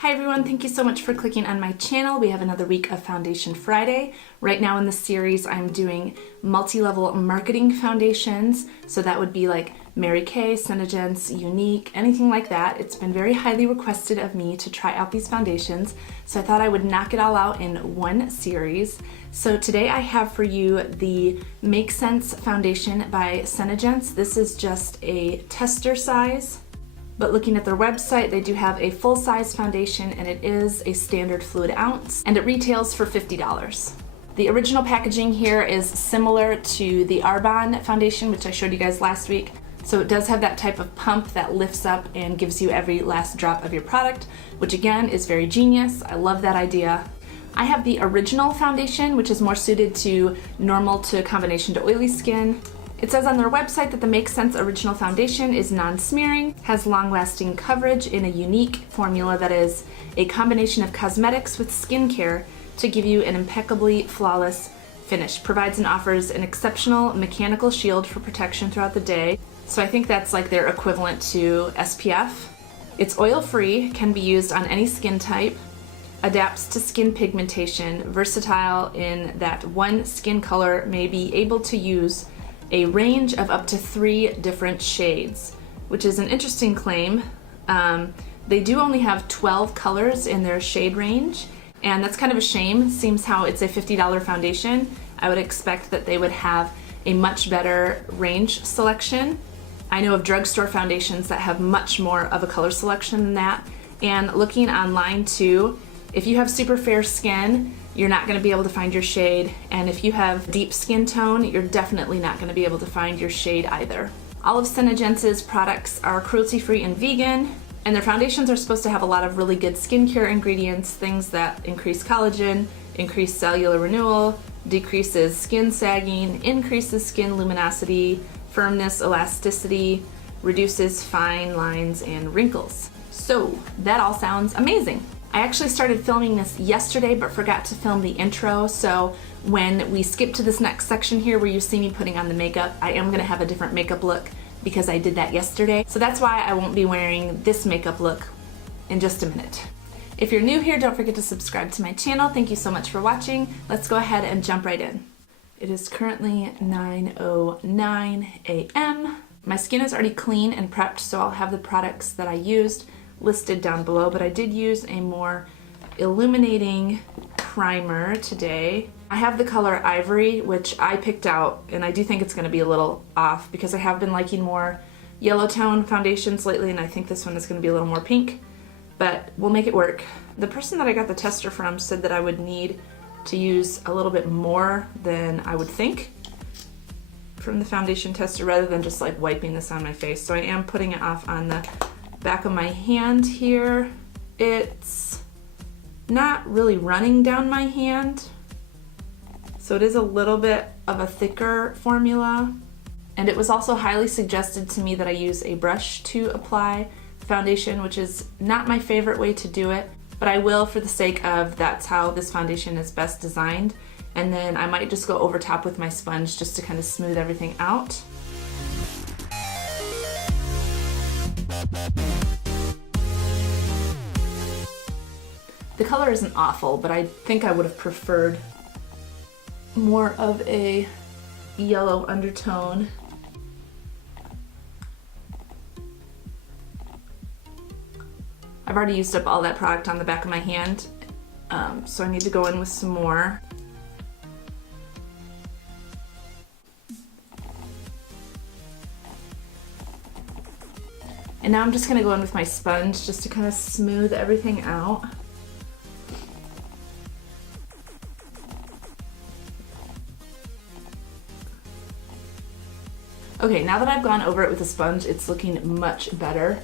Hi everyone, thank you so much for clicking on my channel. We have another week of Foundation Friday. Right now in the series I'm doing multi-level marketing foundations, so that would be like Mary Kay, Senegence, Unique, anything like that. It's been very highly requested of me to try out these foundations, so I thought I would knock it all out in one series. So today I have for you the MakeSense Foundation by Senegence. This is just a tester size. But looking at their website, they do have a full-size foundation and it is a standard fluid ounce and it retails for $50. The original packaging here is similar to the Arbonne foundation, which I showed you guys last week. So it does have that type of pump that lifts up and gives you every last drop of your product, which again is very genius. I love that idea. I have the original foundation, which is more suited to normal to combination to oily skin. It says on their website that the MakeSense Original Foundation is non-smearing, has long-lasting coverage in a unique formula that is a combination of cosmetics with skincare to give you an impeccably flawless finish. Provides and offers an exceptional mechanical shield for protection throughout the day. So I think that's like their equivalent to SPF. It's oil-free, can be used on any skin type, adapts to skin pigmentation, versatile in that one skin color may be able to use a range of up to 3 different shades, which is an interesting claim. They do only have 12 colors in their shade range, and that's kind of a shame. Seems how it's a $50 foundation. I would expect that they would have a much better range selection. I know of drugstore foundations that have much more of a color selection than that, and looking online too, if you have super fair skin, you're not going to be able to find your shade, and if you have deep skin tone, you're definitely not going to be able to find your shade either. All of Senegence's products are cruelty-free and vegan, and their foundations are supposed to have a lot of really good skincare ingredients, things that increase collagen, increase cellular renewal, decreases skin sagging, increases skin luminosity, firmness, elasticity, reduces fine lines and wrinkles. So that all sounds amazing. I actually started filming this yesterday but forgot to film the intro, so when we skip to this next section here where you see me putting on the makeup, I am going to have a different makeup look because I did that yesterday. So that's why I won't be wearing this makeup look in just a minute. If you're new here, don't forget to subscribe to my channel. Thank you so much for watching. Let's go ahead and jump right in. It is currently 9:09 a.m. My skin is already clean and prepped, so I'll have the products that I used listed down below, but I did use a more illuminating primer today. I have the color Ivory, which I picked out, and I do think it's going to be a little off because I have been liking more yellow tone foundations lately, and I think this one is going to be a little more pink, but we'll make it work. The person that I got the tester from said that I would need to use a little bit more than I would think from the foundation tester rather than just like wiping this on my face, so I am putting it off on the back of my hand here. It's not really running down my hand, so it is a little bit of a thicker formula, and it was also highly suggested to me that I use a brush to apply foundation, which is not my favorite way to do it, but I will for the sake of that's how this foundation is best designed, and then I might just go over top with my sponge just to kind of smooth everything out. The color isn't awful, but I think I would have preferred more of a yellow undertone. I've already used up all that product on the back of my hand, so I need to go in with some more. And now I'm just going to go in with my sponge just to kind of smooth everything out. Okay, now that I've gone over it with a sponge, it's looking much better.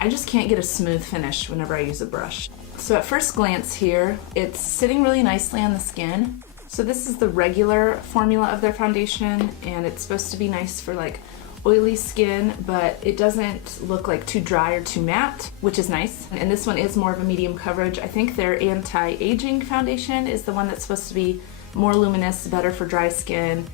I just can't get a smooth finish whenever I use a brush. So at first glance here, it's sitting really nicely on the skin. So this is the regular formula of their foundation, and it's supposed to be nice for like oily skin, but it doesn't look like too dry or too matte, which is nice. And this one is more of a medium coverage. I think their anti-aging foundation is the one that's supposed to be more luminous, better for dry skin,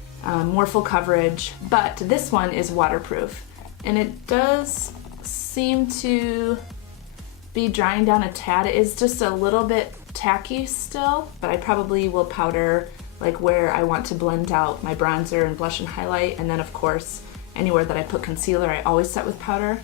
more full coverage, but this one is waterproof, and it does seem to be drying down a tad. It is just a little bit tacky still, but I probably will powder like where I want to blend out my bronzer and blush and highlight, and then of course anywhere that I put concealer I always set with powder.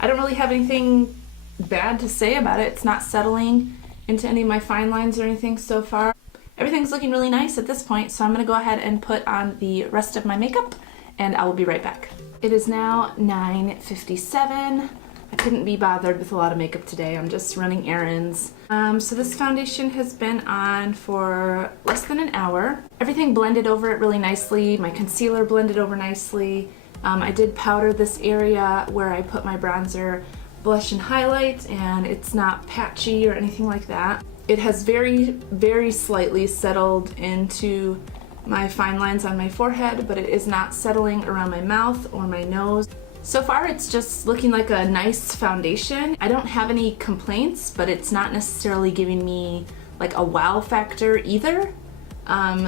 I don't really have anything bad to say about it. It's not settling into any of my fine lines or anything so far. Everything's looking really nice at this point, so I'm gonna go ahead and put on the rest of my makeup and I will be right back. It is now 9:57. I couldn't be bothered with a lot of makeup today. I'm just running errands. So this foundation has been on for less than an hour. Everything blended over it really nicely. My concealer blended over nicely. I did powder this area where I put my bronzer, blush, and highlight, and it's not patchy or anything like that. It has very, very slightly settled into my fine lines on my forehead, but it is not settling around my mouth or my nose. So far it's just looking like a nice foundation. I don't have any complaints, but it's not necessarily giving me like a wow factor either.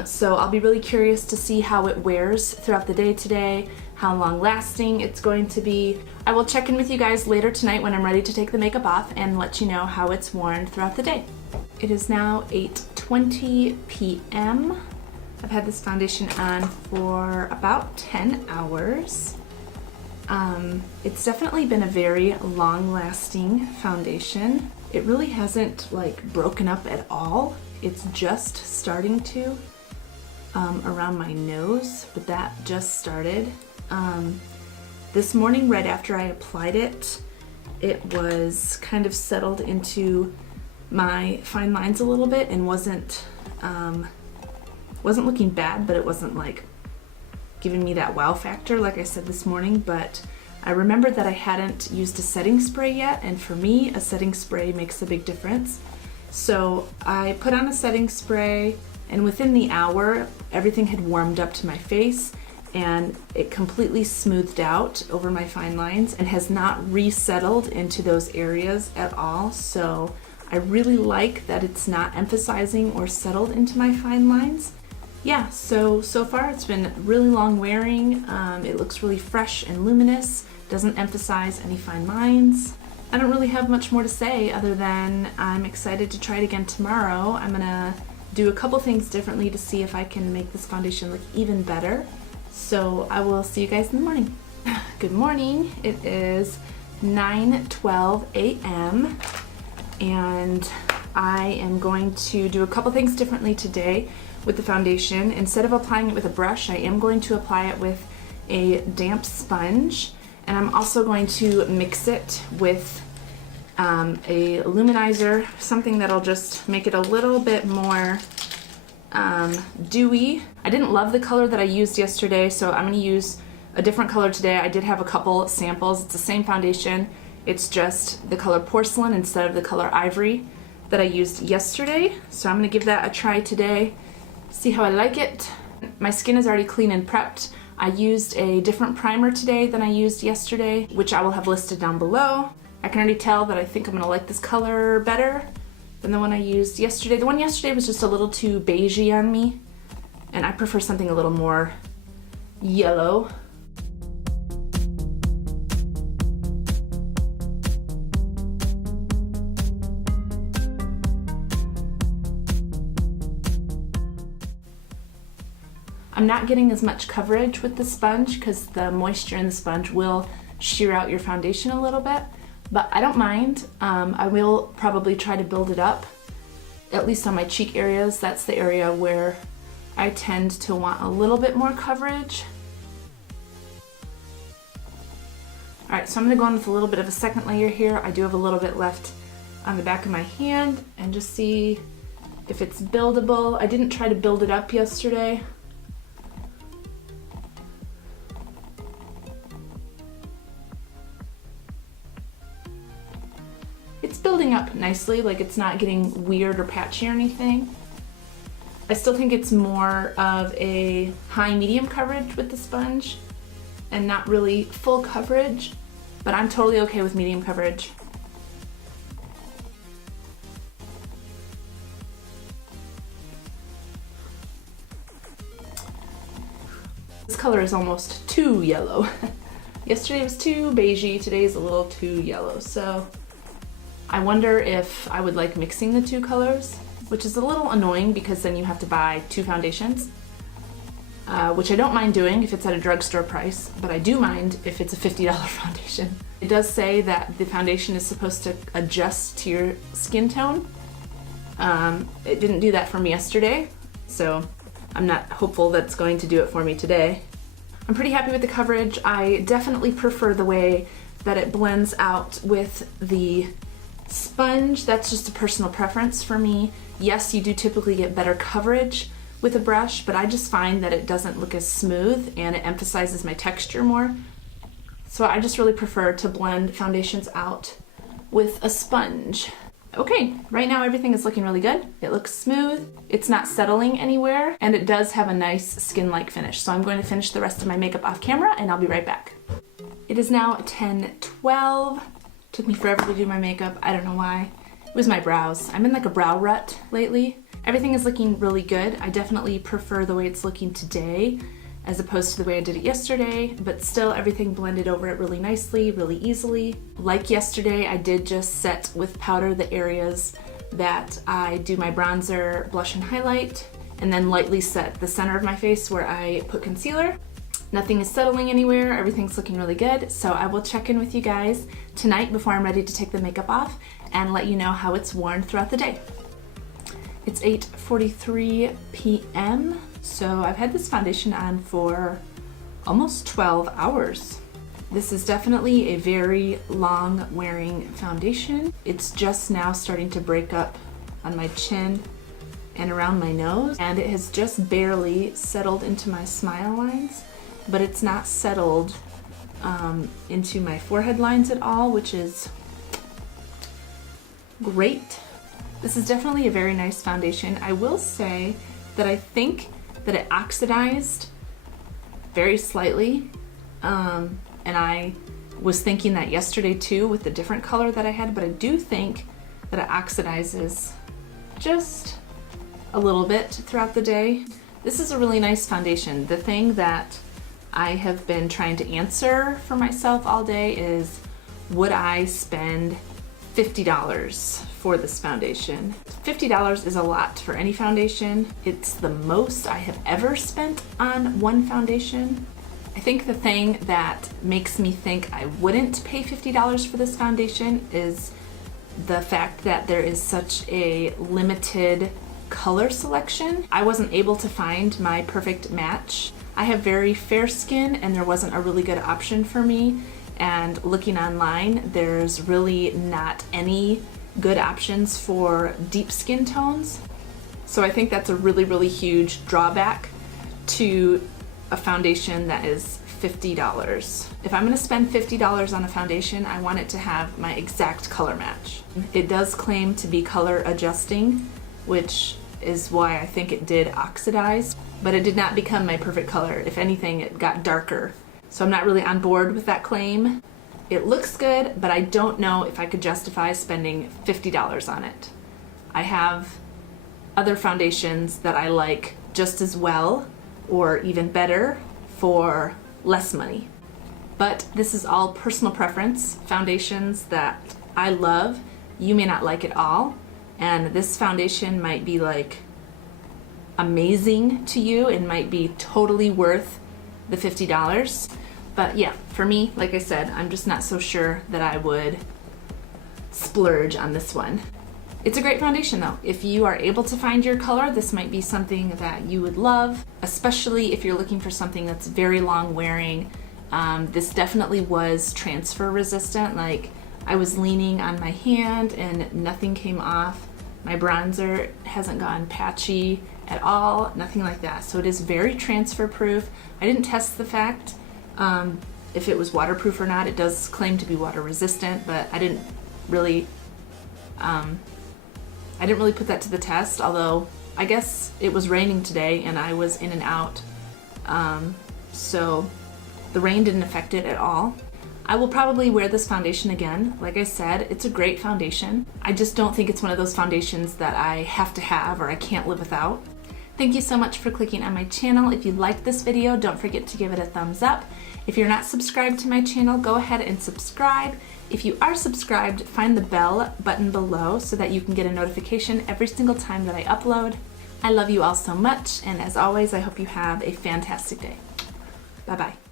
So I'll be really curious to see how it wears throughout the day today, how long lasting it's going to be. I will check in with you guys later tonight when I'm ready to take the makeup off and let you know how it's worn throughout the day. It is now 8:20 p.m. I've had this foundation on for about 10 hours. It's definitely been a very long-lasting foundation. It really hasn't like broken up at all. It's just starting to around my nose, but that just started. This morning, right after I applied it, it was kind of settled into my fine lines a little bit and wasn't looking bad, but it wasn't like giving me that wow factor like I said this morning. But I remembered that I hadn't used a setting spray yet, and for me a setting spray makes a big difference. So I put on a setting spray, and within the hour everything had warmed up to my face and it completely smoothed out over my fine lines and has not resettled into those areas at all. So I really like that it's not emphasizing or settled into my fine lines. Yeah, so far it's been really long wearing. It looks really fresh and luminous, doesn't emphasize any fine lines. I don't really have much more to say other than I'm excited to try it again tomorrow. I'm gonna do a couple things differently to see if I can make this foundation look even better. So I will see you guys in the morning. Good morning, it is 9:12 a.m. and I am going to do a couple things differently today with the foundation. Instead of applying it with a brush, I am going to apply it with a damp sponge, and I'm also going to mix it with a luminizer, something that'll just make it a little bit more dewy. I didn't love the color that I used yesterday, so I'm going to use a different color today. I did have a couple samples. It's the same foundation, it's just the color Porcelain instead of the color Ivory that I used yesterday. So I'm going to give that a try today, see how I like it. My skin is already clean and prepped. I used a different primer today than I used yesterday, which I will have listed down below. I can already tell that I think I'm gonna like this color better than the one I used yesterday. The one yesterday was just a little too beigey on me, and I prefer something a little more yellow. I'm not getting as much coverage with the sponge because the moisture in the sponge will shear out your foundation a little bit, but I don't mind. I will probably try to build it up, at least on my cheek areas. That's the area where I tend to want a little bit more coverage. All right, so I'm gonna go on with a little bit of a second layer here. I do have a little bit left on the back of my hand, and just see if it's buildable. I didn't try to build it up yesterday. It's building up nicely, like it's not getting weird or patchy or anything. I still think it's more of a high medium coverage with the sponge and not really full coverage, but I'm totally okay with medium coverage. This color is almost too yellow. Yesterday was too beigey, today is a little too yellow, so I wonder if I would like mixing the two colors, which is a little annoying because then you have to buy two foundations, which I don't mind doing if it's at a drugstore price, but I do mind if it's a $50 foundation. It does say that the foundation is supposed to adjust to your skin tone. It didn't do that for me yesterday, so I'm not hopeful that's going to do it for me today. I'm pretty happy with the coverage. I definitely prefer the way that it blends out with the sponge. That's just a personal preference for me. Yes, you do typically get better coverage with a brush, but I just find that it doesn't look as smooth and it emphasizes my texture more. So I just really prefer to blend foundations out with a sponge. Okay, right now everything is looking really good. It looks smooth, it's not settling anywhere, and it does have a nice skin-like finish. So I'm going to finish the rest of my makeup off camera and I'll be right back. It is now 10:12. Took me forever to do my makeup, I don't know why. It was my brows. I'm in like a brow rut lately. Everything is looking really good. I definitely prefer the way it's looking today as opposed to the way I did it yesterday, but still everything blended over it really nicely, really easily. Like yesterday, I did just set with powder the areas that I do my bronzer, blush, and highlight, and then lightly set the center of my face where I put concealer. Nothing is settling anywhere, everything's looking really good, so I will check in with you guys tonight before I'm ready to take the makeup off and let you know how it's worn throughout the day. It's 8:43 p.m. So I've had this foundation on for almost 12 hours. This is definitely a very long wearing foundation. It's just now starting to break up on my chin and around my nose, and it has just barely settled into my smile lines, but it's not settled into my forehead lines at all, which is great. This is definitely a very nice foundation. I will say that I think that it oxidized very slightly, and I was thinking that yesterday too with the different color that I had, but I do think that it oxidizes just a little bit throughout the day. This is a really nice foundation. The thing that I have been trying to answer for myself all day is, would I spend $50 for this foundation? $50 is a lot for any foundation. It's the most I have ever spent on one foundation. I think the thing that makes me think I wouldn't pay $50 for this foundation is the fact that there is such a limited color selection. I wasn't able to find my perfect match. I have very fair skin and there wasn't a really good option for me. And looking online, there's really not any good options for deep skin tones. So I think that's a really, really huge drawback to a foundation that is $50. If I'm gonna spend $50 on a foundation, I want it to have my exact color match. It does claim to be color adjusting, which is why I think it did oxidize, but it did not become my perfect color. If anything, it got darker. So I'm not really on board with that claim. It looks good, but I don't know if I could justify spending $50 on it. I have other foundations that I like just as well, or even better, for less money. But this is all personal preference. Foundations that I love, you may not like at all, and this foundation might be like amazing to you and might be totally worth the $50. But yeah, for me, like I said, I'm just not so sure that I would splurge on this one. It's a great foundation though. If you are able to find your color, this might be something that you would love, especially if you're looking for something that's very long wearing. This definitely was transfer resistant. Like, I was leaning on my hand and nothing came off. My bronzer hasn't gone patchy at all, nothing like that. So it is very transfer proof. I didn't test the fact if it was waterproof or not. It does claim to be water resistant, but I didn't really put that to the test, although I guess it was raining today and I was in and out, so the rain didn't affect it at all. I will probably wear this foundation again. Like I said, it's a great foundation. I just don't think it's one of those foundations that I have to have or I can't live without. Thank you so much for clicking on my channel. If you liked this video, don't forget to give it a thumbs up. If you're not subscribed to my channel, go ahead and subscribe. If you are subscribed, find the bell button below so that you can get a notification every single time that I upload. I love you all so much, and as always, I hope you have a fantastic day. Bye-bye.